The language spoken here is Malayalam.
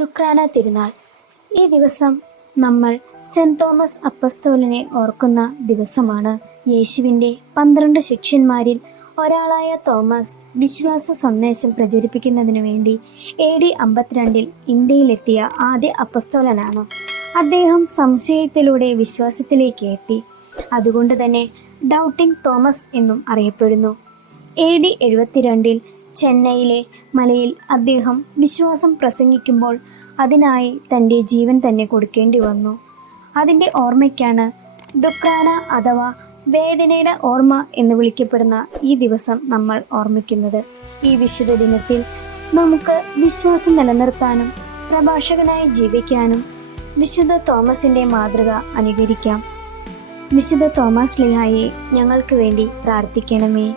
ദുഃഖ്രാന തിരുനാൾ. ഈ ദിവസം നമ്മൾ സെന്റ് തോമസ് അപ്പസ്തോലനെ ഓർക്കുന്ന ദിവസമാണ്. യേശുവിൻ്റെ 12 ശിഷ്യന്മാരിൽ ഒരാളായ തോമസ് വിശ്വാസ സന്ദേശം പ്രചരിപ്പിക്കുന്നതിനു വേണ്ടി AD 52 ഇന്ത്യയിലെത്തിയ ആദ്യ അപ്പസ്തോലനാണ്. അദ്ദേഹം സംശയത്തിലൂടെ വിശ്വാസത്തിലേക്ക് എത്തി. അതുകൊണ്ട് തന്നെ ഡൗട്ടിംഗ് തോമസ് എന്നും അറിയപ്പെടുന്നു. AD 72 ചെന്നൈയിലെ മലയിൽ അദ്ദേഹം വിശ്വാസം പ്രസംഗിക്കുമ്പോൾ അതിനായി തൻ്റെ ജീവൻ തന്നെ കൊടുക്കേണ്ടി വന്നു. അതിൻ്റെ ഓർമ്മയ്ക്കാണ് ദുഃഖ്രാന അഥവാ വേദനയുടെ ഓർമ്മ എന്ന് വിളിക്കപ്പെടുന്ന ഈ ദിവസം നമ്മൾ ഓർമ്മിക്കുന്നത്. ഈ വിശുദ്ധ ദിനത്തിൽ നമുക്ക് വിശ്വാസം നിലനിർത്താനും പ്രഭാഷകനായി ജീവിക്കാനും വിശുദ്ധ തോമസിൻ്റെ മാതൃക അനുകരിക്കാം. വിശുദ്ധ തോമസ് ലീഹായെ ഞങ്ങൾക്ക് വേണ്ടി പ്രാർത്ഥിക്കണമേ.